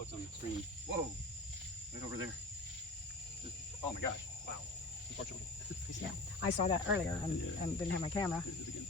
looks on the screen. Whoa, right over there. Oh my gosh, wow. Unfortunately. Yeah, I saw that earlier and didn't have my camera. Here's it again.